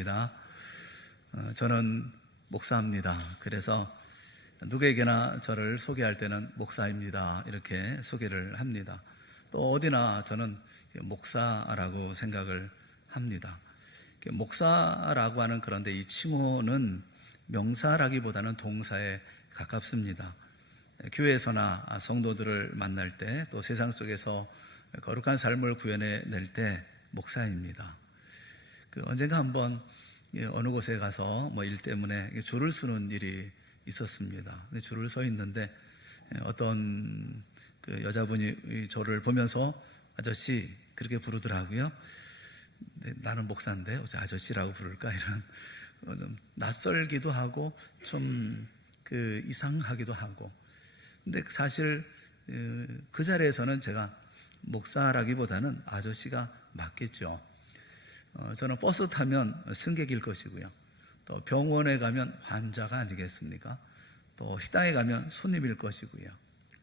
반갑습니다. 저는 목사입니다. 그래서 누구에게나 저를 소개할 때는 목사입니다, 이렇게 소개를 합니다. 또 어디나 저는 목사라고 생각을 합니다. 목사라고 하는, 그런데 이 칭호는 명사라기보다는 동사에 가깝습니다. 교회에서나 성도들을 만날 때, 또 세상 속에서 거룩한 삶을 구현해낼 때 목사입니다. 언젠가 한번 어느 곳에 가서 일 때문에 줄을 서는 일이 있었습니다. 근데 줄을 서 있는데 어떤 여자분이 저를 보면서 아저씨 그렇게 부르더라고요. 나는 목사인데 어째 아저씨라고 부를까, 이런 좀 낯설기도 하고 좀 이상하기도 하고. 근데 사실 그 자리에서는 제가 목사라기보다는 아저씨가 맞겠죠. 저는 버스 타면 승객일 것이고요. 또 병원에 가면 환자가 아니겠습니까? 또 식당에 가면 손님일 것이고요.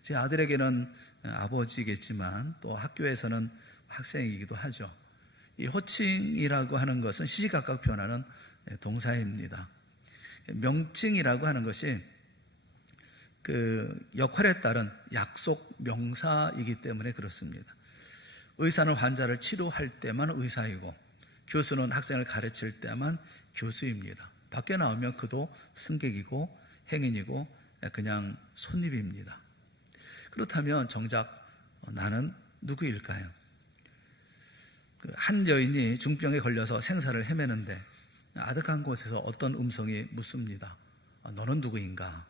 제 아들에게는 아버지겠지만 또 학교에서는 학생이기도 하죠. 이 호칭이라고 하는 것은 시시각각 변하는 동사입니다. 명칭이라고 하는 것이 역할에 따른 약속 명사이기 때문에 그렇습니다. 의사는 환자를 치료할 때만 의사이고, 교수는 학생을 가르칠 때만 교수입니다. 밖에 나오면 그도 승객이고 행인이고 그냥 손님입니다. 그렇다면 정작 나는 누구일까요? 한 여인이 중병에 걸려서 생사를 헤매는데 아득한 곳에서 어떤 음성이 묻습니다. 너는 누구인가?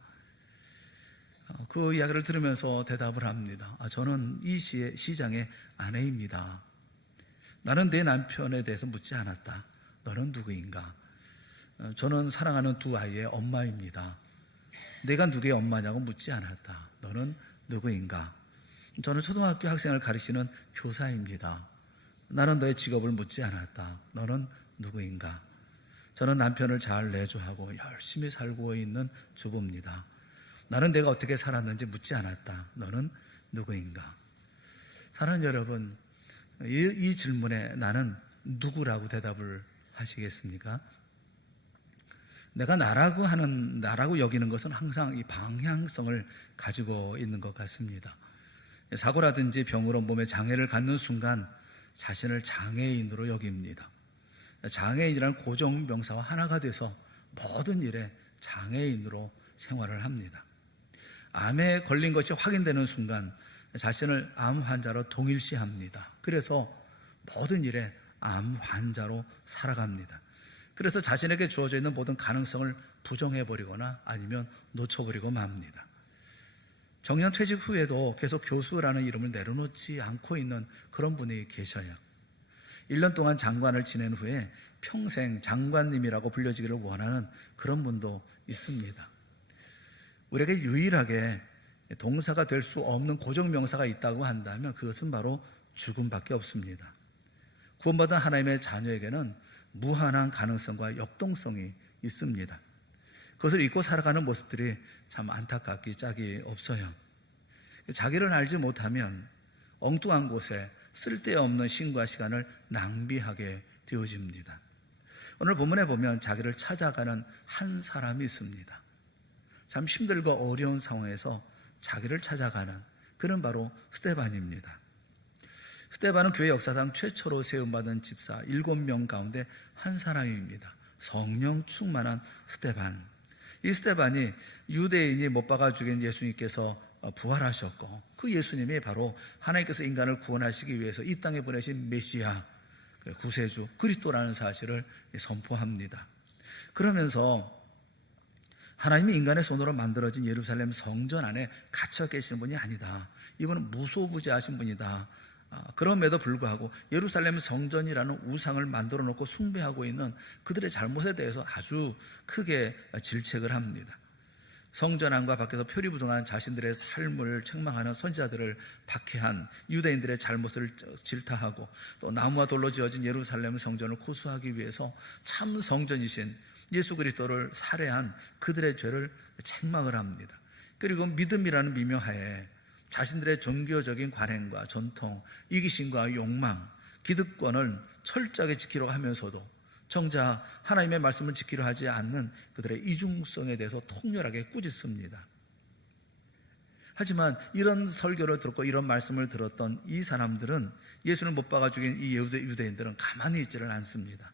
그 이야기를 들으면서 대답을 합니다. 저는 이 시장의 아내입니다. 나는 내 남편에 대해서 묻지 않았다. 너는 누구인가? 저는 사랑하는 두 아이의 엄마입니다. 내가 누구의 엄마냐고 묻지 않았다. 너는 누구인가? 저는 초등학교 학생을 가르치는 교사입니다. 나는 너의 직업을 묻지 않았다. 너는 누구인가? 저는 남편을 잘 내조하고 열심히 살고 있는 주부입니다. 나는 내가 어떻게 살았는지 묻지 않았다. 너는 누구인가? 사랑하는 여러분, 이 질문에 나는 누구라고 대답을 하시겠습니까? 내가 나라고 여기는 것은 항상 이 방향성을 가지고 있는 것 같습니다. 사고라든지 병으로 몸에 장애를 갖는 순간 자신을 장애인으로 여깁니다. 장애인이라는 고정명사와 하나가 돼서 모든 일에 장애인으로 생활을 합니다. 암에 걸린 것이 확인되는 순간 자신을 암 환자로 동일시합니다. 그래서 모든 일에 암 환자로 살아갑니다. 그래서 자신에게 주어져 있는 모든 가능성을 부정해버리거나 아니면 놓쳐버리고 맙니다. 정년 퇴직 후에도 계속 교수라는 이름을 내려놓지 않고 있는 그런 분이 계셔요. 1년 동안 장관을 지낸 후에 평생 장관님이라고 불려지기를 원하는 그런 분도 있습니다. 우리에게 유일하게 동사가 될 수 없는 고정명사가 있다고 한다면 그것은 바로 죽음밖에 없습니다. 구원받은 하나님의 자녀에게는 무한한 가능성과 역동성이 있습니다. 그것을 잊고 살아가는 모습들이 참 안타깝기 짝이 없어요. 자기를 알지 못하면 엉뚱한 곳에 쓸데없는 힘과 시간을 낭비하게 되어집니다. 오늘 본문에 보면 자기를 찾아가는 한 사람이 있습니다. 참 힘들고 어려운 상황에서 자기를 찾아가는 그는 바로 스데반입니다. 스데반은 교회 역사상 최초로 세움받은 집사 7명 가운데 한 사람입니다. 성령 충만한 스데반. 이 스데반이 유대인이 못 박아 죽인 예수님께서 부활하셨고, 그 예수님이 바로 하나님께서 인간을 구원하시기 위해서 이 땅에 보내신 메시아, 구세주 그리스도라는 사실을 선포합니다. 그러면서 하나님이 인간의 손으로 만들어진 예루살렘 성전 안에 갇혀 계시는 분이 아니다. 이분은 무소부지하신 분이다. 그럼에도 불구하고 예루살렘 성전이라는 우상을 만들어 놓고 숭배하고 있는 그들의 잘못에 대해서 아주 크게 질책을 합니다. 성전 안과 밖에서 표리부동한 자신들의 삶을 책망하는 선지자들을 박해한 유대인들의 잘못을 질타하고, 또 나무와 돌로 지어진 예루살렘 성전을 고수하기 위해서 참 성전이신 예수 그리스도를 살해한 그들의 죄를 책망을 합니다. 그리고 믿음이라는 미명하에 자신들의 종교적인 관행과 전통, 이기심과 욕망, 기득권을 철저하게 지키려고 하면서도 정작 하나님의 말씀을 지키려 하지 않는 그들의 이중성에 대해서 통렬하게 꾸짖습니다. 하지만 이런 설교를 들었고 이런 말씀을 들었던 이 사람들은, 예수를 못 박아 죽인 이 유대인들은 가만히 있지를 않습니다.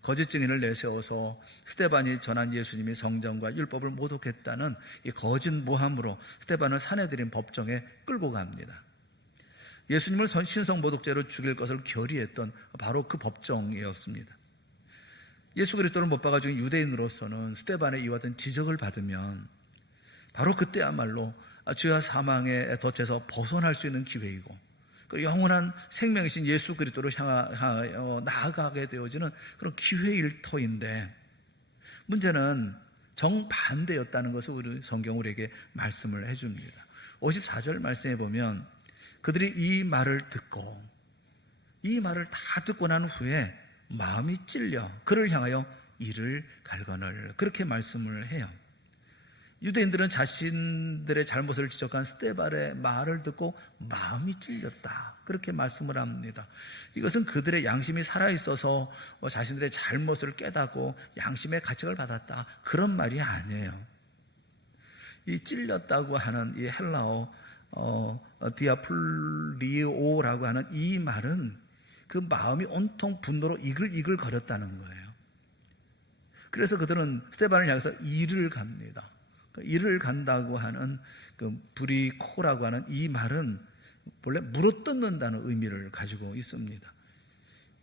거짓 증인을 내세워서 스데반이 전한 예수님이 성전과 율법을 모독했다는 이 거짓 모함으로 스데반을 산에 들인 법정에 끌고 갑니다. 예수님을 신성 모독죄로 죽일 것을 결의했던 바로 그 법정이었습니다. 예수 그리스도를 못 박아 죽인 유대인으로서는 스데반의 이와 같은 지적을 받으면 바로 그때야말로 죄와 사망의 덫에서 벗어날 수 있는 기회이고, 영원한 생명이신 예수 그리스도로 향하여 나아가게 되어지는 그런 기회일 터인데, 문제는 정반대였다는 것을 우리 성경 우리에게 말씀을 해줍니다. 54절 말씀에 보면 그들이 이 말을 다 듣고 난 후에 마음이 찔려 그를 향하여 이를 갈거늘, 그렇게 말씀을 해요. 유대인들은 자신들의 잘못을 지적한 스데반의 말을 듣고 마음이 찔렸다, 그렇게 말씀을 합니다. 이것은 그들의 양심이 살아있어서 자신들의 잘못을 깨닫고 양심의 가책을 받았다, 그런 말이 아니에요. 이 찔렸다고 하는 이 헬라어 디아플리오라고 하는 이 말은 그 마음이 온통 분노로 이글이글 거렸다는 거예요. 그래서 그들은 스데반을 향해서 이를 갑니다. 이를 간다고 하는 그 브리코라고 하는 이 말은 본래 물어뜯는다는 의미를 가지고 있습니다.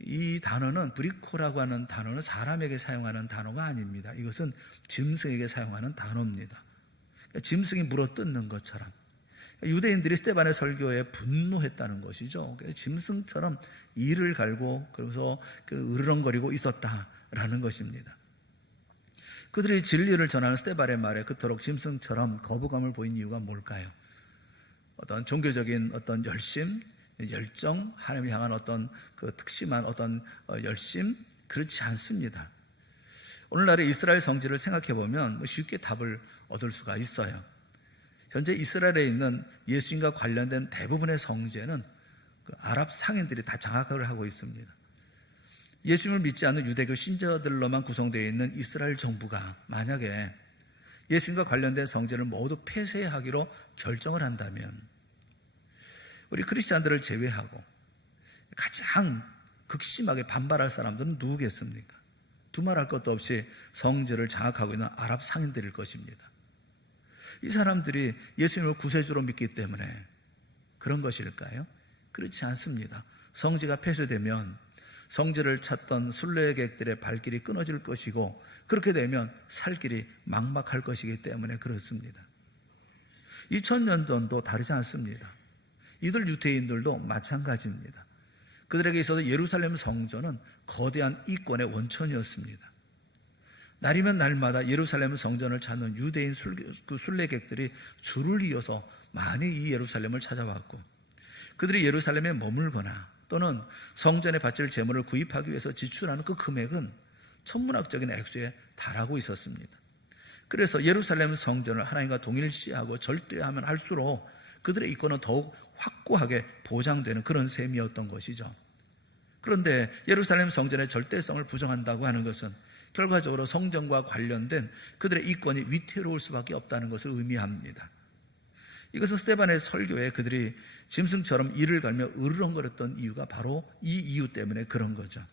이 단어는, 브리코라고 하는 단어는 사람에게 사용하는 단어가 아닙니다. 이것은 짐승에게 사용하는 단어입니다. 짐승이 물어뜯는 것처럼 유대인들이 스데반의 설교에 분노했다는 것이죠. 짐승처럼 이를 갈고 그러면서 으르렁거리고 있었다라는 것입니다. 그들이 진리를 전하는 스데반의 말에 그토록 짐승처럼 거부감을 보인 이유가 뭘까요? 어떤 종교적인 어떤 열심, 열정, 하나님을 향한 어떤 그 특심한 어떤 열심, 그렇지 않습니다. 오늘날의 이스라엘 성지를 생각해 보면 쉽게 답을 얻을 수가 있어요. 현재 이스라엘에 있는 예수님과 관련된 대부분의 성지에는 그 아랍 상인들이 다 장악을 하고 있습니다. 예수님을 믿지 않는 유대교 신자들로만 구성되어 있는 이스라엘 정부가 만약에 예수님과 관련된 성전을 모두 폐쇄하기로 결정을 한다면, 우리 크리스찬들을 제외하고 가장 극심하게 반발할 사람들은 누구겠습니까? 두말할 것도 없이 성전을 장악하고 있는 아랍 상인들일 것입니다. 이 사람들이 예수님을 구세주로 믿기 때문에 그런 것일까요? 그렇지 않습니다. 성지가 폐쇄되면 성지를 찾던 순례객들의 발길이 끊어질 것이고, 그렇게 되면 살 길이 막막할 것이기 때문에 그렇습니다. 2000년 전도 다르지 않습니다. 이들 유대인들도 마찬가지입니다. 그들에게 있어서 예루살렘 성전은 거대한 이권의 원천이었습니다. 날이면 날마다 예루살렘 성전을 찾는 유대인 순례객들이 줄을 이어서 많이 이 예루살렘을 찾아왔고, 그들이 예루살렘에 머물거나 또는 성전에 바칠 제물을 구입하기 위해서 지출하는 그 금액은 천문학적인 액수에 달하고 있었습니다. 그래서 예루살렘 성전을 하나님과 동일시하고 절대하면 할수록 그들의 이권은 더욱 확고하게 보장되는 그런 셈이었던 것이죠. 그런데 예루살렘 성전의 절대성을 부정한다고 하는 것은 결과적으로 성전과 관련된 그들의 이권이 위태로울 수밖에 없다는 것을 의미합니다. 이것은 스데반의 설교에 그들이 짐승처럼 이를 갈며 으르렁거렸던 이유가 바로 이 이유 때문에 그런 거죠.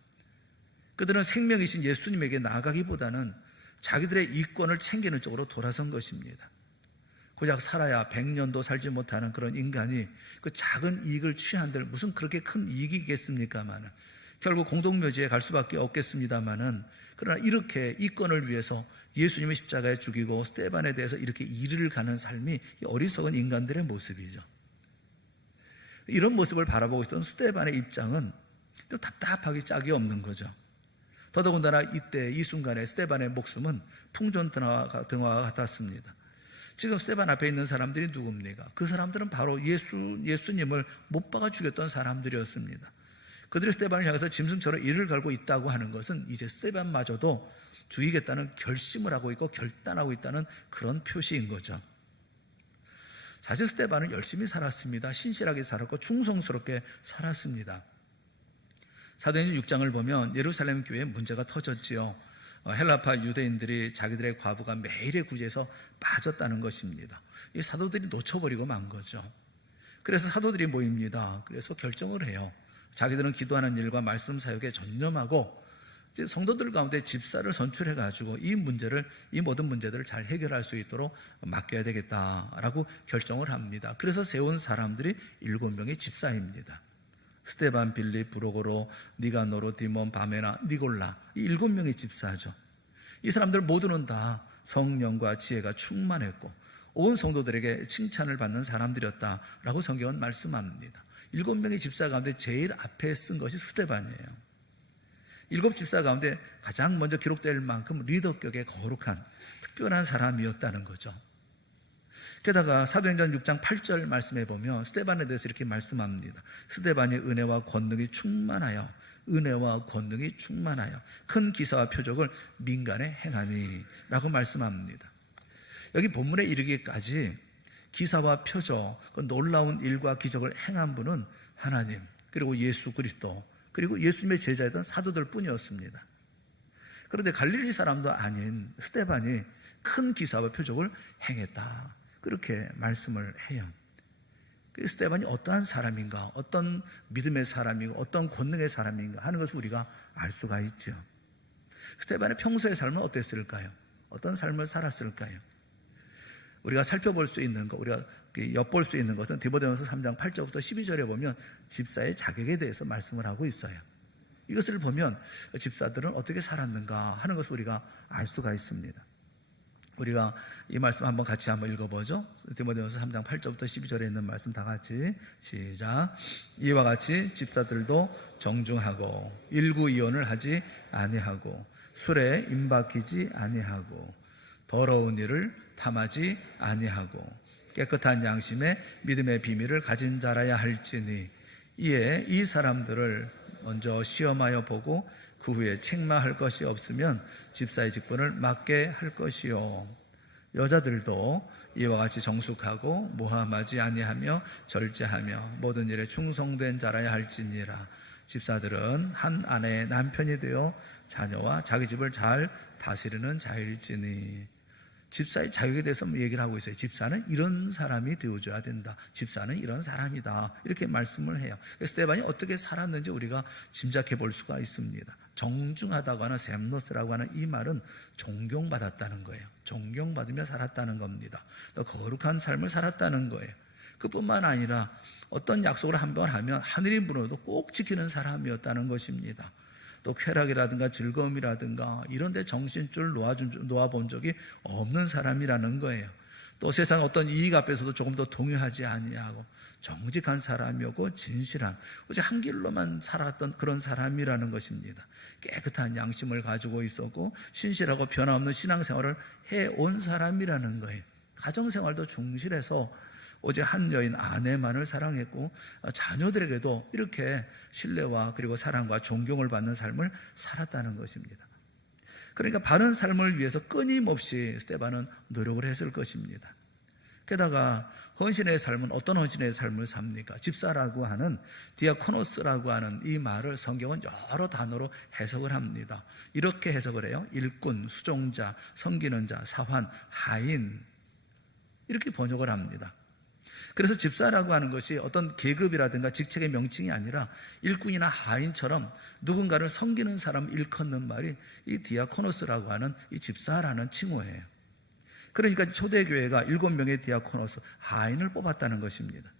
그들은 생명이신 예수님에게 나아가기보다는 자기들의 이권을 챙기는 쪽으로 돌아선 것입니다. 고작 살아야 100년도 살지 못하는 그런 인간이 그 작은 이익을 취한들 무슨 그렇게 큰 이익이겠습니까마는, 결국 공동묘지에 갈 수밖에 없겠습니다마는, 그러나 이렇게 이권을 위해서 예수님의 십자가에 죽이고 스데반에 대해서 이렇게 이를 가는 삶이 어리석은 인간들의 모습이죠. 이런 모습을 바라보고 있던 스데반의 입장은 또 답답하기 짝이 없는 거죠. 더더군다나 이때 이 순간에 스데반의 목숨은 풍전등화와 같았습니다. 지금 스데반 앞에 있는 사람들이 누굽니까? 그 사람들은 바로 예수님을 못 박아 죽였던 사람들이었습니다. 그들이 스데반을 향해서 짐승처럼 이를 갈고 있다고 하는 것은 이제 스데반마저도 죽이겠다는 결심을 하고 있고 결단하고 있다는 그런 표시인 거죠. 사실 스데반은 열심히 살았습니다. 신실하게 살았고 충성스럽게 살았습니다. 사도행전 6장을 보면 예루살렘 교회에 문제가 터졌지요. 헬라파 유대인들이 자기들의 과부가 매일의 구제에서 빠졌다는 것입니다. 이 사도들이 놓쳐버리고 만 거죠. 그래서 사도들이 모입니다. 그래서 결정을 해요. 자기들은 기도하는 일과 말씀 사역에 전념하고 성도들 가운데 집사를 선출해가지고 이 모든 문제들을 잘 해결할 수 있도록 맡겨야 되겠다라고 결정을 합니다. 그래서 세운 사람들이 7명의 집사입니다. 스데반, 빌립, 브로고로, 니가노로, 디몬, 바메나, 니골라, 이 7명의 집사죠. 이 사람들 모두는 다 성령과 지혜가 충만했고 온 성도들에게 칭찬을 받는 사람들이었다라고 성경은 말씀합니다. 7명의 집사 가운데 제일 앞에 쓴 것이 스데반이에요. 7 집사 가운데 가장 먼저 기록될 만큼 리더격의 거룩한 특별한 사람이었다는 거죠. 게다가 사도행전 6장 8절 말씀해 보면 스데반에 대해서 이렇게 말씀합니다. 스데반이 은혜와 권능이 충만하여 큰 기사와 표적을 민간에 행하니 라고 말씀합니다. 여기 본문에 이르기까지 기사와 표적, 그 놀라운 일과 기적을 행한 분은 하나님, 그리고 예수 그리스도, 그리고 예수님의 제자였던 사도들 뿐이었습니다. 그런데 갈릴리 사람도 아닌 스데반이 큰 기사와 표적을 행했다, 그렇게 말씀을 해요. 스데반이 어떠한 사람인가, 어떤 믿음의 사람이고 어떤 권능의 사람인가 하는 것을 우리가 알 수가 있죠. 스데반의 평소의 삶은 어땠을까요? 어떤 삶을 살았을까요? 우리가 살펴볼 수 있는 것, 우리가 엿볼 수 있는 것은 디모데전서 3장 8절부터 12절에 보면 집사의 자격에 대해서 말씀을 하고 있어요. 이것을 보면 집사들은 어떻게 살았는가 하는 것을 우리가 알 수가 있습니다. 우리가 이 말씀 같이 한번 읽어보죠. 디모데전서 3장 8절부터 12절에 있는 말씀 다 같이 시작. 이와 같이 집사들도 정중하고 일구이혼을 하지 아니하고 술에 임박히지 아니하고 더러운 일을 탐하지 아니하고 깨끗한 양심에 믿음의 비밀을 가진 자라야 할지니 이에 이 사람들을 먼저 시험하여 보고 그 후에 책망할 것이 없으면 집사의 직분을 맡게 할 것이요. 여자들도 이와 같이 정숙하고 모함하지 아니하며 절제하며 모든 일에 충성된 자라야 할지니라. 집사들은 한 아내의 남편이 되어 자녀와 자기 집을 잘 다스리는 자일지니. 집사의 자격에 대해서 얘기를 하고 있어요. 집사는 이런 사람이 되어줘야 된다. 집사는 이런 사람이다. 이렇게 말씀을 해요. 스데반이 어떻게 살았는지 우리가 짐작해 볼 수가 있습니다. 정중하다고 하는 셈노스라고 하는 이 말은 존경받았다는 거예요. 존경받으며 살았다는 겁니다. 또 거룩한 삶을 살았다는 거예요. 그뿐만 아니라 어떤 약속을 한번 하면 하늘이 무너도 꼭 지키는 사람이었다는 것입니다. 또 쾌락이라든가 즐거움이라든가 이런 데 정신줄 놓아본 적이 없는 사람이라는 거예요. 또 세상 어떤 이익 앞에서도 조금 더 동요하지 아니하고 정직한 사람이었고 진실한, 오직 한 길로만 살았던 그런 사람이라는 것입니다. 깨끗한 양심을 가지고 있었고 신실하고 변함없는 신앙생활을 해온 사람이라는 거예요. 가정생활도 충실해서 오직 한 여인 아내만을 사랑했고 자녀들에게도 이렇게 신뢰와 그리고 사랑과 존경을 받는 삶을 살았다는 것입니다. 그러니까 바른 삶을 위해서 끊임없이 스데반은 노력을 했을 것입니다. 게다가 헌신의 삶은 어떤 헌신의 삶을 삽니까? 집사라고 하는 디아코노스라고 하는 이 말을 성경은 여러 단어로 해석을 합니다. 이렇게 해석을 해요. 일꾼, 수종자, 섬기는 자, 사환, 하인, 이렇게 번역을 합니다. 그래서 집사라고 하는 것이 어떤 계급이라든가 직책의 명칭이 아니라 일꾼이나 하인처럼 누군가를 섬기는 사람 일컫는 말이 이 디아코노스라고 하는 이 집사라는 칭호예요. 그러니까 초대교회가 7명의 디아코노스, 하인을 뽑았다는 것입니다.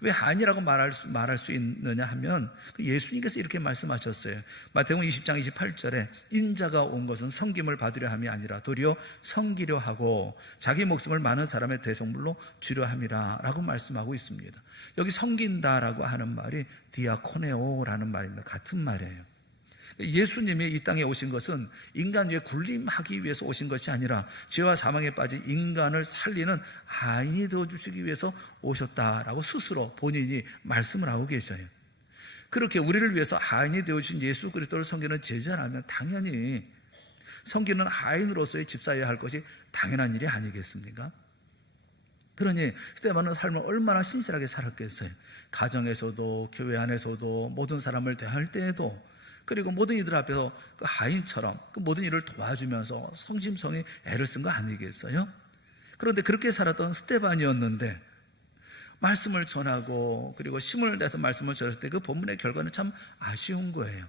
왜 하인이라고 말할 수 있느냐 하면 예수님께서 이렇게 말씀하셨어요. 마태복음 20장 28절에 인자가 온 것은 섬김을 받으려 함이 아니라 도리어 섬기려 하고 자기 목숨을 많은 사람의 대속물로 주려 함이라 라고 말씀하고 있습니다. 여기 섬긴다라고 하는 말이 디아코네오라는 말입니다. 같은 말이에요. 예수님이 이 땅에 오신 것은 인간 위에 군림하기 위해서 오신 것이 아니라 죄와 사망에 빠진 인간을 살리는 하인이 되어주시기 위해서 오셨다라고 스스로 본인이 말씀을 하고 계셔요. 그렇게 우리를 위해서 하인이 되어주신 예수 그리스도를 섬기는 제자라면 당연히 섬기는 하인으로서의 집사여야 할 것이 당연한 일이 아니겠습니까? 그러니 스데반은 삶을 얼마나 신실하게 살았겠어요. 가정에서도 교회 안에서도 모든 사람을 대할 때에도, 그리고 모든 이들 앞에서 그 하인처럼 그 모든 일을 도와주면서 성심성의 애를 쓴 거 아니겠어요? 그런데 그렇게 살았던 스데반이었는데 말씀을 전하고 그리고 힘을 내서 말씀을 전했을 때 그 본문의 결과는 참 아쉬운 거예요.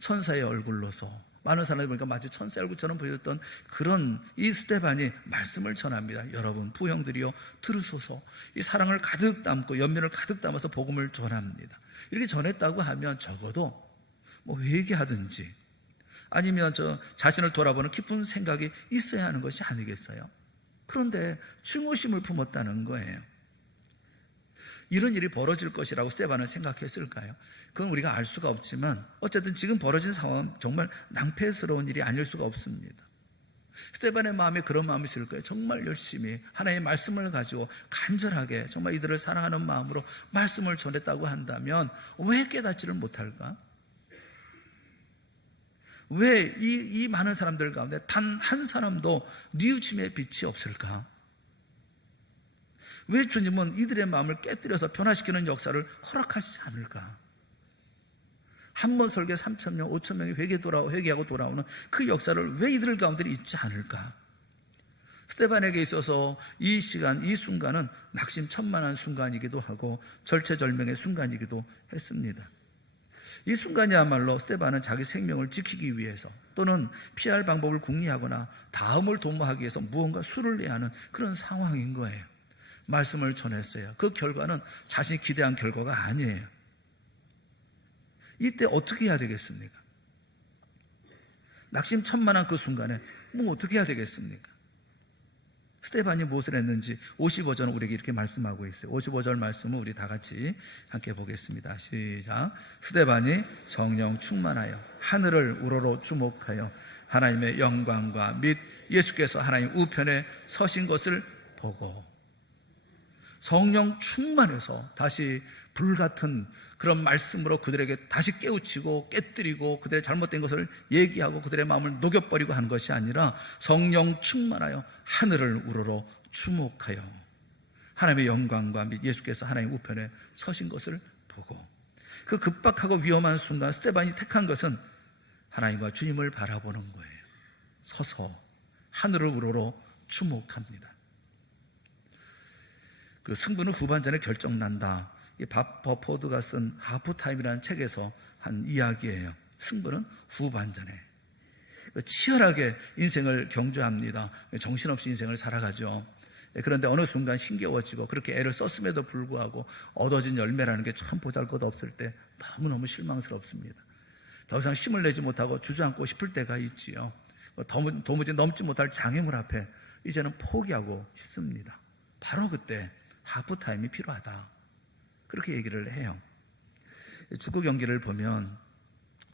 천사의 얼굴로서 많은 사람들이 보니까 마치 천사의 얼굴처럼 보였던 그런 이 스데반이 말씀을 전합니다. 여러분 부형들이여 들으소서. 이 사랑을 가득 담고 연민을 가득 담아서 복음을 전합니다. 이렇게 전했다고 하면 적어도 뭐 회개하든지 아니면 저 자신을 돌아보는 깊은 생각이 있어야 하는 것이 아니겠어요? 그런데 증오심을 품었다는 거예요. 이런 일이 벌어질 것이라고 스데반은 생각했을까요? 그건 우리가 알 수가 없지만 어쨌든 지금 벌어진 상황은 정말 낭패스러운 일이 아닐 수가 없습니다. 스데반의 마음에 그런 마음이 있을 거예요. 정말 열심히 하나님의 말씀을 가지고 간절하게 정말 이들을 사랑하는 마음으로 말씀을 전했다고 한다면 왜 깨닫지를 못할까? 왜 이 많은 사람들 가운데 단 한 사람도 뉘우침의 빛이 없을까? 왜 주님은 이들의 마음을 깨뜨려서 변화시키는 역사를 허락하시지 않을까? 한 번 설교 3,000명, 5,000명이 회개하고 돌아오는 그 역사를 왜 이들 가운데 있지 않을까? 스데반에게 있어서 이 시간, 이 순간은 낙심천만한 순간이기도 하고 절체절명의 순간이기도 했습니다. 이 순간이야말로 스데반은 자기 생명을 지키기 위해서 또는 피할 방법을 궁리하거나 다음을 도모하기 위해서 무언가 수를 내야 하는 그런 상황인 거예요. 말씀을 전했어요. 그 결과는 자신이 기대한 결과가 아니에요. 이때 어떻게 해야 되겠습니까? 낙심천만한 그 순간에 뭐 어떻게 해야 되겠습니까? 스데반이 무엇을 했는지 55절은 우리에게 이렇게 말씀하고 있어요. 55절 말씀을 우리 다 같이 함께 보겠습니다. 시작. 스데반이 성령 충만하여 하늘을 우러러 주목하여 하나님의 영광과 및 예수께서 하나님 우편에 서신 것을 보고, 성령 충만해서 다시 불같은 그런 말씀으로 그들에게 다시 깨우치고 깨뜨리고 그들의 잘못된 것을 얘기하고 그들의 마음을 녹여버리고 하는 것이 아니라 성령 충만하여 하늘을 우러러 주목하여 하나님의 영광과 및 예수께서 하나님 우편에 서신 것을 보고, 그 급박하고 위험한 순간 스데반이 택한 것은 하나님과 주님을 바라보는 거예요. 서서 하늘을 우러러 주목합니다. 그 승부는 후반전에 결정난다. 이 밥 버포드가 쓴 하프타임이라는 책에서 한 이야기예요. 승부는 후반전에. 치열하게 인생을 경주합니다. 정신없이 인생을 살아가죠. 그런데 어느 순간 힘겨워지고 그렇게 애를 썼음에도 불구하고 얻어진 열매라는 게 참 보잘것없을 때 너무너무 실망스럽습니다. 더 이상 힘을 내지 못하고 주저앉고 싶을 때가 있지요. 도무지 넘지 못할 장애물 앞에 이제는 포기하고 싶습니다. 바로 그때 하프타임이 필요하다. 그렇게 얘기를 해요. 축구 경기를 보면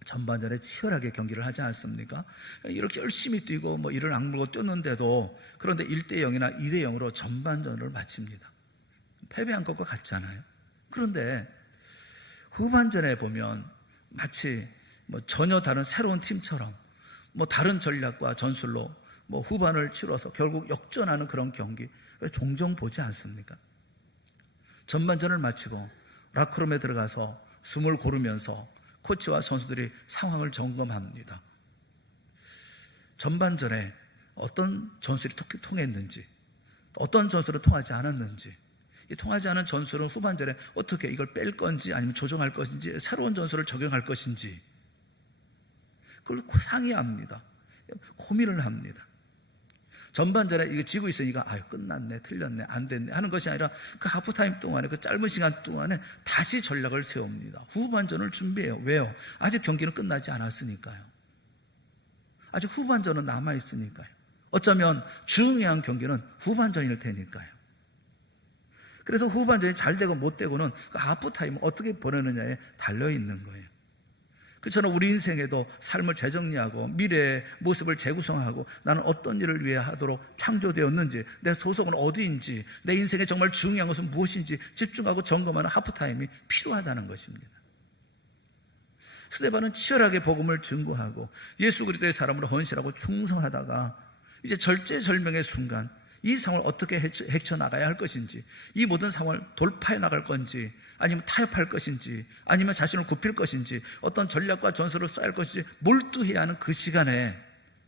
전반전에 치열하게 경기를 하지 않습니까? 이렇게 열심히 뛰고 뭐 이를 악물고 뛰었는데도 그런데 1대0이나 2대0으로 전반전을 마칩니다. 패배한 것과 같잖아요. 그런데 후반전에 보면 마치 뭐 전혀 다른 새로운 팀처럼 뭐 다른 전략과 전술로 뭐 후반을 치러서 결국 역전하는 그런 경기 종종 보지 않습니까? 전반전을 마치고 라크룸에 들어가서 숨을 고르면서 코치와 선수들이 상황을 점검합니다. 전반전에 어떤 전술이 통했는지, 어떤 전술은 통하지 않았는지, 이 통하지 않은 전술은 후반전에 어떻게 이걸 뺄 건지 아니면 조정할 것인지 새로운 전술을 적용할 것인지 그걸 상의합니다. 고민을 합니다. 전반전에 이거 지고 있으니까 끝났네, 틀렸네, 안 됐네 하는 것이 아니라 그 하프타임 동안에 그 짧은 시간 동안에 다시 전략을 세웁니다. 후반전을 준비해요. 왜요? 아직 경기는 끝나지 않았으니까요. 아직 후반전은 남아있으니까요. 어쩌면 중요한 경기는 후반전일 테니까요. 그래서 후반전이 잘 되고 못 되고는 그 하프타임을 어떻게 보내느냐에 달려있는 거예요. 그처럼 우리 인생에도 삶을 재정리하고 미래의 모습을 재구성하고 나는 어떤 일을 위해 하도록 창조되었는지, 내 소속은 어디인지, 내 인생에 정말 중요한 것은 무엇인지 집중하고 점검하는 하프타임이 필요하다는 것입니다. 스데반은 치열하게 복음을 증거하고 예수 그리스도의 사람으로 헌신하고 충성하다가 이제 절제절명의 순간, 이 상황을 어떻게 헤쳐나가야 할 것인지, 이 모든 상황을 돌파해 나갈 건지, 아니면 타협할 것인지, 아니면 자신을 굽힐 것인지, 어떤 전략과 전술을 써야 할 것인지 몰두해야 하는 그 시간에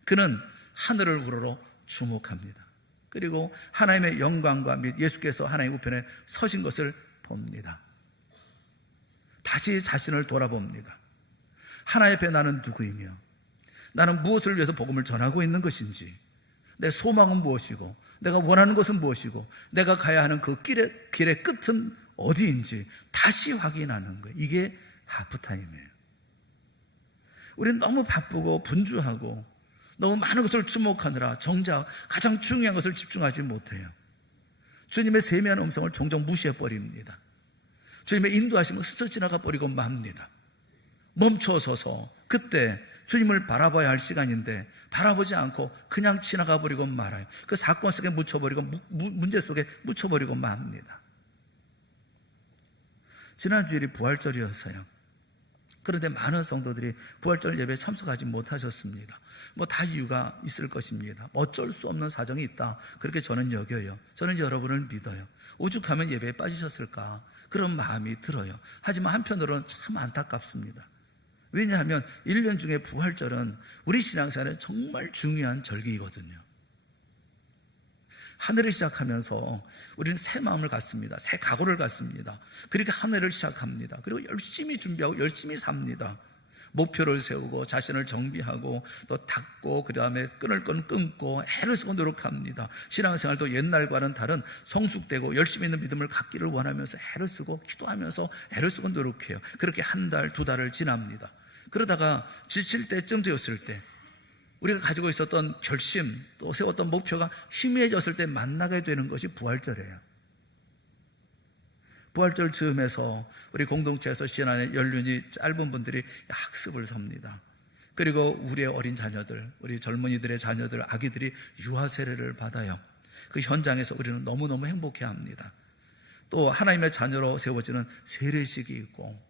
그는 하늘을 우러러 주목합니다. 그리고 하나님의 영광과 및 예수께서 하나님 우편에 서신 것을 봅니다. 다시 자신을 돌아봅니다. 하나님 앞에 나는 누구이며 나는 무엇을 위해서 복음을 전하고 있는 것인지, 내 소망은 무엇이고 내가 원하는 것은 무엇이고 내가 가야 하는 그 길의 끝은 어디인지 다시 확인하는 거예요. 이게 하프타임이에요. 우리는 너무 바쁘고 분주하고 너무 많은 것을 주목하느라 정작 가장 중요한 것을 집중하지 못해요. 주님의 세미한 음성을 종종 무시해버립니다. 주님의 인도하심을 스쳐 지나가 버리고 맙니다. 멈춰서서 그때 주님을 바라봐야 할 시간인데 바라보지 않고 그냥 지나가 버리고 말아요. 그 사건 속에 묻혀버리고 문제 속에 묻혀버리고 맙니다. 지난 주일이 부활절이었어요. 그런데 많은 성도들이 부활절 예배에 참석하지 못하셨습니다. 다 이유가 있을 것입니다. 어쩔 수 없는 사정이 있다, 그렇게 저는 여겨요. 저는 여러분을 믿어요. 오죽하면 예배에 빠지셨을까, 그런 마음이 들어요. 하지만 한편으로는 참 안타깝습니다. 왜냐하면 1년 중에 부활절은 우리 신앙생활에 정말 중요한 절기이거든요. 하늘을 시작하면서 우리는 새 마음을 갖습니다. 새 각오를 갖습니다. 그렇게 하늘을 시작합니다. 그리고 열심히 준비하고 열심히 삽니다. 목표를 세우고 자신을 정비하고 또 닦고 그 다음에 끊을 건 끊고 애를 쓰고 노력합니다. 신앙생활도 옛날과는 다른 성숙되고 열심히 있는 믿음을 갖기를 원하면서 애를 쓰고 기도하면서 애를 쓰고 노력해요. 그렇게 한 달, 두 달을 지납니다. 그러다가 지칠 때쯤 되었을 때 우리가 가지고 있었던 결심 또 세웠던 목표가 희미해졌을 때 만나게 되는 것이 부활절이에요. 부활절 즈음에서 우리 공동체에서 시간에 연륜이 짧은 분들이 학습을 섭니다. 그리고 우리의 어린 자녀들, 우리 젊은이들의 자녀들, 아기들이 유아 세례를 받아요. 그 현장에서 우리는 너무너무 행복해합니다. 또 하나님의 자녀로 세워지는 세례식이 있고,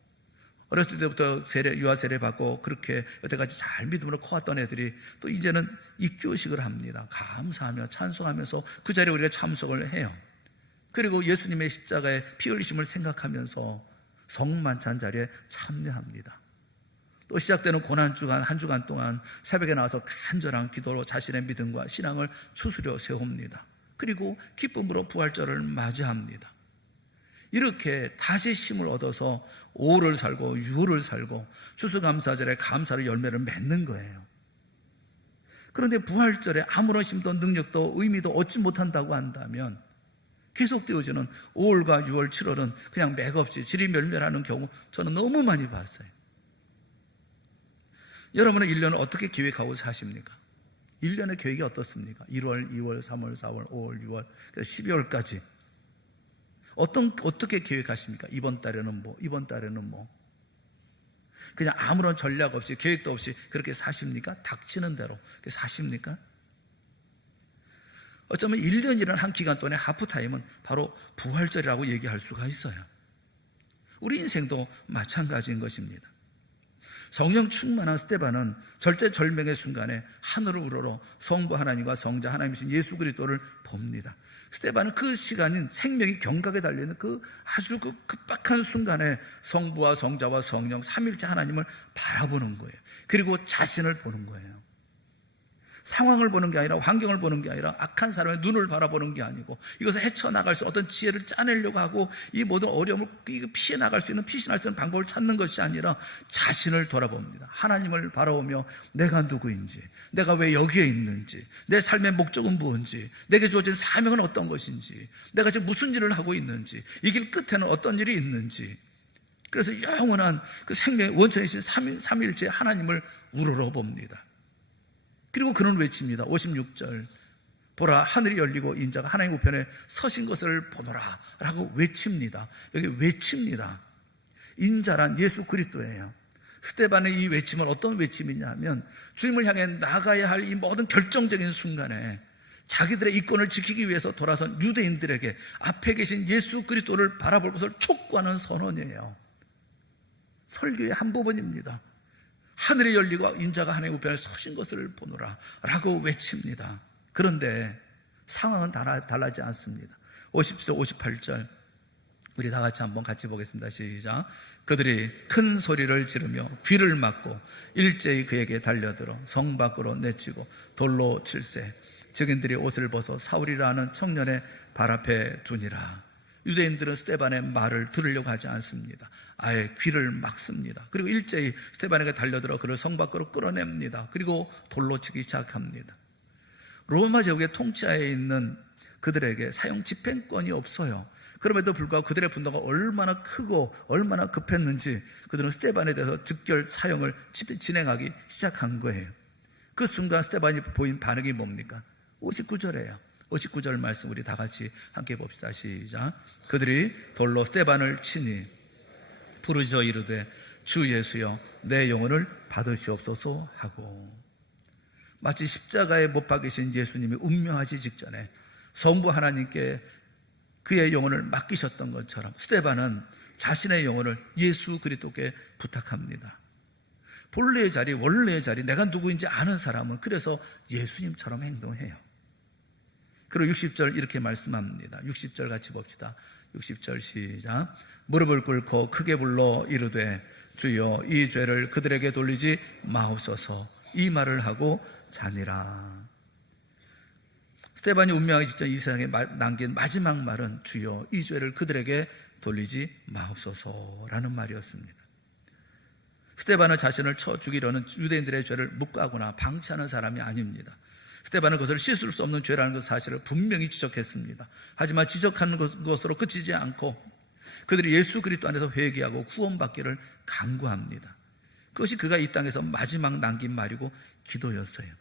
어렸을 때부터 유아 세례 받고 그렇게 여태까지 잘 믿음으로 커왔던 애들이 또 이제는 입교식을 합니다. 감사하며 찬송하면서 그 자리에 우리가 참석을 해요. 그리고 예수님의 십자가의 피 흘리심을 생각하면서 성만찬 자리에 참여합니다. 또 시작되는 고난주간 한 주간 동안 새벽에 나와서 간절한 기도로 자신의 믿음과 신앙을 추스려 세웁니다. 그리고 기쁨으로 부활절을 맞이합니다. 이렇게 다시 힘을 얻어서 5월을 살고 6월을 살고 추수감사절에 감사의 열매를 맺는 거예요. 그런데 부활절에 아무런 힘도 능력도 의미도 얻지 못한다고 한다면 계속되어지는 5월과 6월, 7월은 그냥 맥없이 지리멸멸하는 경우 저는 너무 많이 봤어요. 여러분은 1년을 어떻게 계획하고 사십니까? 1년의 계획이 어떻습니까? 1월, 2월, 3월, 4월, 5월, 6월, 12월까지 어떻게 계획하십니까? 이번 달에는 뭐, 이번 달에는 뭐. 그냥 아무런 전략 없이 계획도 없이 그렇게 사십니까? 닥치는 대로 사십니까? 어쩌면 1년이라는 한 기간 동안의 하프타임은 바로 부활절이라고 얘기할 수가 있어요. 우리 인생도 마찬가지인 것입니다. 성령 충만한 스데반은 절대절명의 순간에 하늘을 우러러 성부 하나님과 성자 하나님이신 예수 그리스도를 봅니다. 스데반은 그 시간인 생명이 경각에 달려있는 그 아주 그 급박한 순간에 성부와 성자와 성령 삼일째 하나님을 바라보는 거예요. 그리고 자신을 보는 거예요. 상황을 보는 게 아니라 환경을 보는 게 아니라 악한 사람의 눈을 바라보는 게 아니고 이것을 헤쳐나갈 수 어떤 지혜를 짜내려고 하고 이 모든 어려움을 피해 나갈 수 있는 피신할 수 있는 방법을 찾는 것이 아니라 자신을 돌아봅니다. 하나님을 바라보며 내가 누구인지, 내가 왜 여기에 있는지, 내 삶의 목적은 무엇인지, 내게 주어진 사명은 어떤 것인지, 내가 지금 무슨 일을 하고 있는지, 이 길 끝에는 어떤 일이 있는지. 그래서 영원한 그 생명의 원천이신 삼일째 하나님을 우러러 봅니다. 그리고 그는 외칩니다. 56절 보라 하늘이 열리고 인자가 하나님 우편에 서신 것을 보노라 라고 외칩니다. 여기 외칩니다. 인자란 예수 그리스도예요. 스데반의 이 외침은 어떤 외침이냐 하면 주님을 향해 나가야 할 이 모든 결정적인 순간에 자기들의 이권을 지키기 위해서 돌아선 유대인들에게 앞에 계신 예수 그리스도를 바라볼 것을 촉구하는 선언이에요. 설교의 한 부분입니다. 하늘이 열리고 인자가 하나님 우편에 서신 것을 보노라 라고 외칩니다. 그런데 상황은 달라지지 않습니다. 50절, 58절 우리 다 같이 보겠습니다. 시작. 그들이 큰 소리를 지르며 귀를 막고 일제히 그에게 달려들어 성 밖으로 내치고 돌로 칠세. 증인들이 옷을 벗어 사울이라는 청년의 발 앞에 두니라. 유대인들은 스데반의 말을 들으려고 하지 않습니다. 아예 귀를 막습니다. 그리고 일제히 스데반에게 달려들어 그를 성 밖으로 끌어냅니다. 그리고 돌로 치기 시작합니다. 로마 제국의 통치하에 있는 그들에게 사형 집행권이 없어요. 그럼에도 불구하고 그들의 분노가 얼마나 크고 얼마나 급했는지 그들은 스데반에 대해서 즉결 사형을 진행하기 시작한 거예요. 그 순간 스데반이 보인 반응이 뭡니까? 59절이에요. 59절 말씀 우리 다 같이 함께 봅시다. 시작. 그들이 돌로 스데반을 치니 부르짖어 이르되 주 예수여 내 영혼을 받으시옵소서 하고, 마치 십자가에 못 박히신 예수님이 운명하시 직전에 성부 하나님께 그의 영혼을 맡기셨던 것처럼 스데반은 자신의 영혼을 예수 그리스도께 부탁합니다. 본래의 자리, 원래의 자리, 내가 누구인지 아는 사람은 그래서 예수님처럼 행동해요. 그리고 60절 이렇게 말씀합니다. 60절 같이 봅시다. 60절 시작. 무릎을 꿇고 크게 불러 이르되 주여 이 죄를 그들에게 돌리지 마옵소서. 이 말을 하고 자니라. 스데반이 운명하기 직전 이 세상에 남긴 마지막 말은 주여 이 죄를 그들에게 돌리지 마옵소서라는 말이었습니다. 스데반은 자신을 쳐 죽이려는 유대인들의 죄를 묵과하거나 방치하는 사람이 아닙니다. 스데반은 그것을 씻을 수 없는 죄라는 그 사실을 분명히 지적했습니다. 하지만 지적하는 것으로 그치지 않고 그들이 예수 그리스도 안에서 회개하고 구원받기를 간구합니다. 그것이 그가 이 땅에서 마지막 남긴 말이고 기도였어요.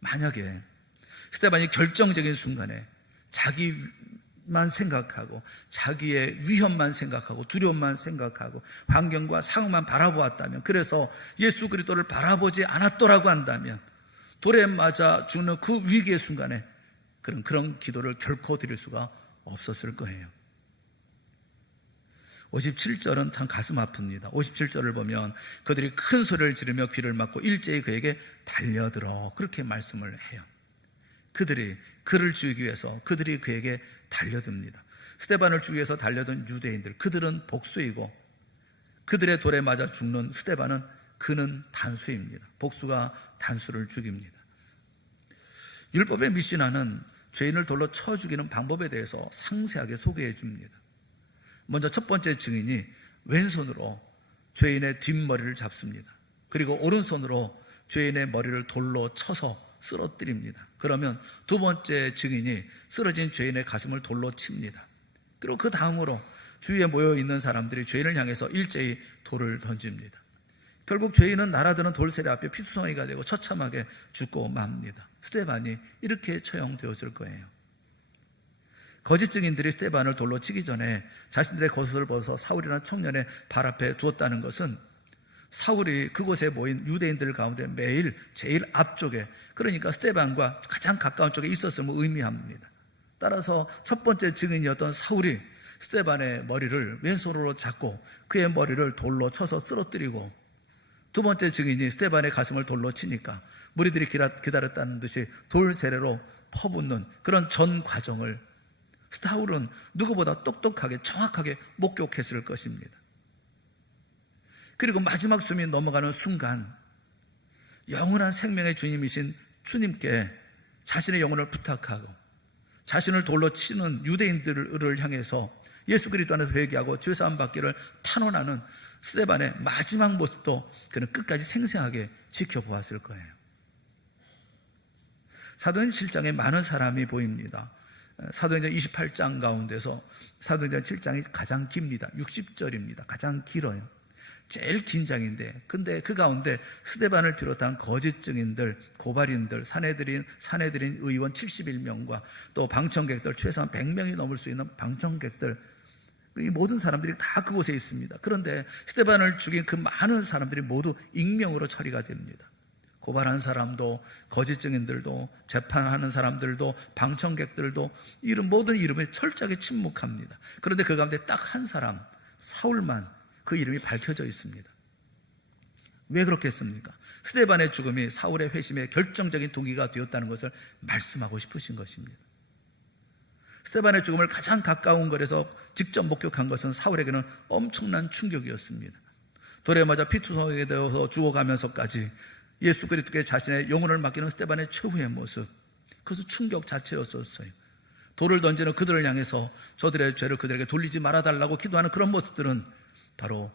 만약에 스데반이 결정적인 순간에 자기만 생각하고 자기의 위험만 생각하고 두려움만 생각하고 환경과 상황만 바라보았다면, 그래서 예수 그리스도를 바라보지 않았더라고 한다면 돌에 맞아 죽는 그 위기의 순간에 그런 기도를 결코 드릴 수가 없었을 거예요. 57절은 참 가슴 아픕니다. 57절을 보면 그들이 큰 소리를 지르며 귀를 막고 일제히 그에게 달려들어 그렇게 말씀을 해요. 그들이 그를 죽이기 위해서 그들이 그에게 달려듭니다. 스데반을 죽이기 위해서 달려든 유대인들, 그들은 복수이고 그들의 돌에 맞아 죽는 스데반은 그는 단수입니다. 복수가 단수를 죽입니다. 율법의 미시나는 죄인을 돌로 쳐 죽이는 방법에 대해서 상세하게 소개해 줍니다. 먼저 첫 번째 증인이 왼손으로 죄인의 뒷머리를 잡습니다. 그리고 오른손으로 죄인의 머리를 돌로 쳐서 쓰러뜨립니다. 그러면 두 번째 증인이 쓰러진 죄인의 가슴을 돌로 칩니다. 그리고 그 다음으로 주위에 모여있는 사람들이 죄인을 향해서 일제히 돌을 던집니다. 결국 죄인은 날아드는 돌세례 앞에 피투성이가 되고 처참하게 죽고 맙니다. 스데반이 이렇게 처형되었을 거예요. 거짓 증인들이 스데반을 돌로 치기 전에 자신들의 겉옷을 벗어 사울이라는 청년의 발 앞에 두었다는 것은 사울이 그곳에 모인 유대인들 가운데 매일 제일 앞쪽에, 그러니까 스데반과 가장 가까운 쪽에 있었음을 의미합니다. 따라서 첫 번째 증인이었던 사울이 스데반의 머리를 왼손으로 잡고 그의 머리를 돌로 쳐서 쓰러뜨리고, 두 번째 증인이 스데반의 가슴을 돌로 치니까 무리들이 기다렸다는 듯이 돌 세례로 퍼붓는 그런 전 과정을 사울은 누구보다 똑똑하게 정확하게 목격했을 것입니다. 그리고 마지막 숨이 넘어가는 순간 영원한 생명의 주님이신 주님께 자신의 영혼을 부탁하고 자신을 돌로 치는 유대인들을 향해서 예수 그리스도 안에서 회개하고 죄사함 받기를 탄원하는 스데반의 마지막 모습도 그는 끝까지 생생하게 지켜보았을 거예요. 사도행전 7장에 많은 사람이 보입니다. 사도행전 28장 가운데서 사도행전 7장이 가장 깁니다. 60절입니다. 가장 길어요. 제일 긴 장인데, 근데 그 가운데 스데반을 비롯한 거짓 증인들, 고발인들, 사내들인 의원 71명과 또 방청객들 최소한 100명이 넘을 수 있는 방청객들, 이 모든 사람들이 다 그곳에 있습니다. 그런데 스데반을 죽인 그 많은 사람들이 모두 익명으로 처리가 됩니다. 고발한 사람도, 거짓 증인들도, 재판하는 사람들도, 방청객들도 모든 이름에 철저하게 침묵합니다. 그런데 그 가운데 딱 한 사람, 사울만 그 이름이 밝혀져 있습니다. 왜 그렇겠습니까? 스데반의 죽음이 사울의 회심의 결정적인 동기가 되었다는 것을 말씀하고 싶으신 것입니다. 스데반의 죽음을 가장 가까운 거리에서 직접 목격한 것은 사울에게는 엄청난 충격이었습니다. 돌에 맞아 피투성이게 되어서 죽어가면서까지 예수 그리스도께 자신의 영혼을 맡기는 스데반의 최후의 모습, 그것은 충격 자체였었어요. 돌을 던지는 그들을 향해서 저들의 죄를 그들에게 돌리지 말아달라고 기도하는 그런 모습들은 바로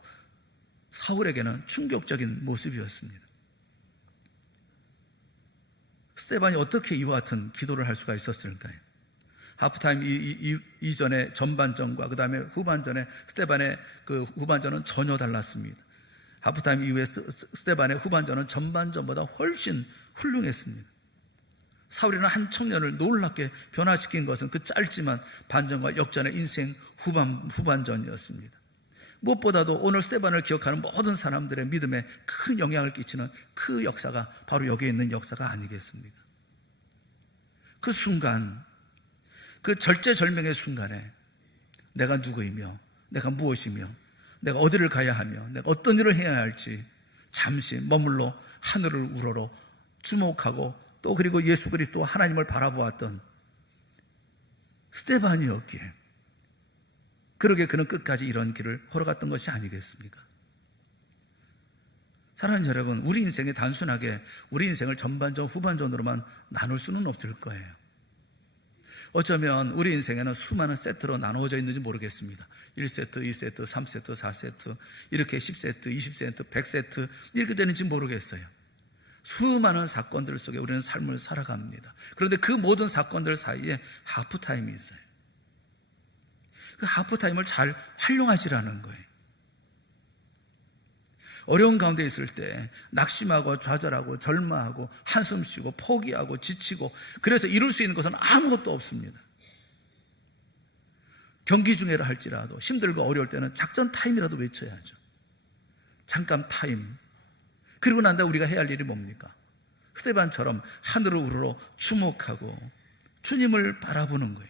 사울에게는 충격적인 모습이었습니다. 스데반이 어떻게 이와 같은 기도를 할 수가 있었을까요? 하프타임 이전의 전반전과 그 다음에 후반전의 스데반의 그 후반전은 전혀 달랐습니다. 하프타임 이후에 스데반의 후반전은 전반전보다 훨씬 훌륭했습니다. 사울이는 한 청년을 놀랍게 변화시킨 것은 그 짧지만 반전과 역전의 인생 후반전이었습니다. 무엇보다도 오늘 스데반을 기억하는 모든 사람들의 믿음에 큰 영향을 끼치는 그 역사가 바로 여기에 있는 역사가 아니겠습니까? 그 순간, 그 절제절명의 순간에 내가 누구이며 내가 무엇이며 내가 어디를 가야 하며 내가 어떤 일을 해야 할지 잠시 머물러 하늘을 우러러 주목하고 또 그리고 예수 그리스도 하나님을 바라보았던 스데반이었기에 그러게 그는 끝까지 이런 길을 걸어갔던 것이 아니겠습니까? 사랑하는 여러분, 우리 인생이 단순하게 우리 인생을 전반전 후반전으로만 나눌 수는 없을 거예요. 어쩌면 우리 인생에는 수많은 세트로 나누어져 있는지 모르겠습니다. 1세트, 2세트, 3세트, 4세트 이렇게 10세트, 20세트, 100세트 이렇게 되는지 모르겠어요. 수많은 사건들 속에 우리는 삶을 살아갑니다. 그런데 그 모든 사건들 사이에 하프타임이 있어요. 그 하프타임을 잘 활용하시라는 거예요. 어려운 가운데 있을 때 낙심하고 좌절하고 절망하고 한숨 쉬고 포기하고 지치고 그래서 이룰 수 있는 것은 아무것도 없습니다. 경기 중에라 할지라도 힘들고 어려울 때는 작전 타임이라도 외쳐야죠. 잠깐 타임. 그리고 난 다음에 우리가 해야 할 일이 뭡니까? 스데반처럼 하늘을 우러러 주목하고 주님을 바라보는 거예요.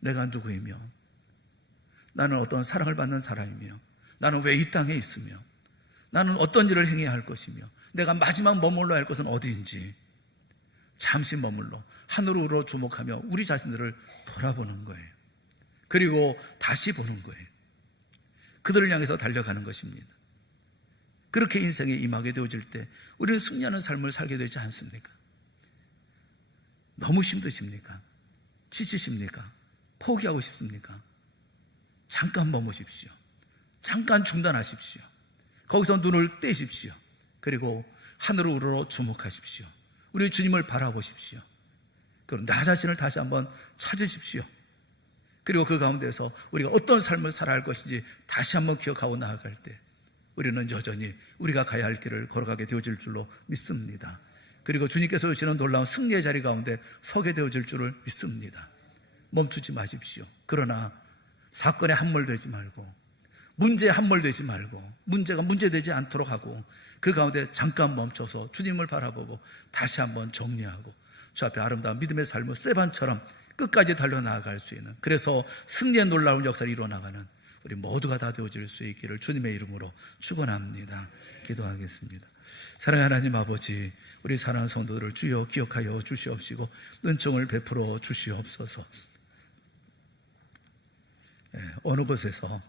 내가 누구이며 나는 어떤 사랑을 받는 사람이며 나는 왜 이 땅에 있으며 나는 어떤 일을 행해야 할 것이며 내가 마지막 머물러 할 것은 어디인지 잠시 머물러 하늘을 우러러 주목하며 우리 자신들을 돌아보는 거예요. 그리고 다시 보는 거예요. 그들을 향해서 달려가는 것입니다. 그렇게 인생에 임하게 되어질 때 우리는 승리하는 삶을 살게 되지 않습니까? 너무 힘드십니까? 지치십니까? 포기하고 싶습니까? 잠깐 머무십시오. 잠깐 중단하십시오. 거기서 눈을 떼십시오. 그리고 하늘을 우러러 주목하십시오. 우리 주님을 바라보십시오. 그럼 나 자신을 다시 한번 찾으십시오. 그리고 그 가운데서 우리가 어떤 삶을 살아야 할 것인지 다시 한번 기억하고 나아갈 때 우리는 여전히 우리가 가야 할 길을 걸어가게 되어질 줄로 믿습니다. 그리고 주님께서 주시는 놀라운 승리의 자리 가운데 서게 되어질 줄을 믿습니다. 멈추지 마십시오. 그러나 사건에 함몰되지 말고 문제에 함몰되지 말고 문제가 문제되지 않도록 하고 그 가운데 잠깐 멈춰서 주님을 바라보고 다시 한번 정리하고 주 앞에 아름다운 믿음의 삶을 스데반처럼 끝까지 달려나갈 수 있는, 그래서 승리의 놀라운 역사를 이루어나가는 우리 모두가 다 되어질 수 있기를 주님의 이름으로 축원합니다. 기도하겠습니다. 사랑하는 하나님 아버지, 우리 사랑하는 성도들을 주여 기억하여 주시옵시고 은총을 베풀어 주시옵소서. 어느 곳에서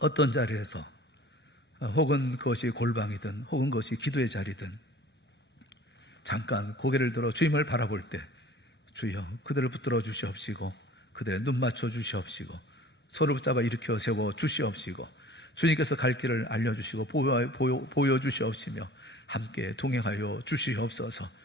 어떤 자리에서 혹은 그것이 골방이든 혹은 그것이 기도의 자리든 잠깐 고개를 들어 주님을 바라볼 때 주여 그들을 붙들어 주시옵시고 그들의 눈 맞춰 주시옵시고 손을 붙잡아 일으켜 세워 주시옵시고 주님께서 갈 길을 알려주시고 보여주시옵시며 함께 동행하여 주시옵소서.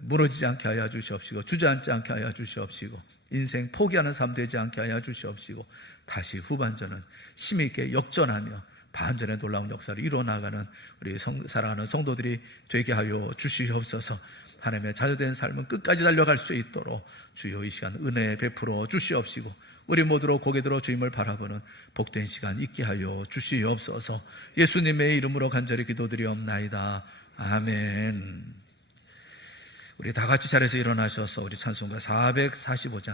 무너지지 않게 하여 주시옵시고 주저앉지 않게 하여 주시옵시고 인생 포기하는 삶 되지 않게 하여 주시옵시고 다시 후반전은 힘있게 역전하며 반전의 놀라운 역사를 이루어나가는 우리 사랑하는 성도들이 되게 하여 주시옵소서. 하나님의 자녀된 삶은 끝까지 달려갈 수 있도록 주여 이 시간 은혜 베풀어 주시옵시고 우리 모두로 고개 들어 주님을 바라보는 복된 시간 있게 하여 주시옵소서. 예수님의 이름으로 간절히 기도드리옵나이다. 아멘. 우리 다 같이 자리에서 일어나셔서 우리 찬송가 445장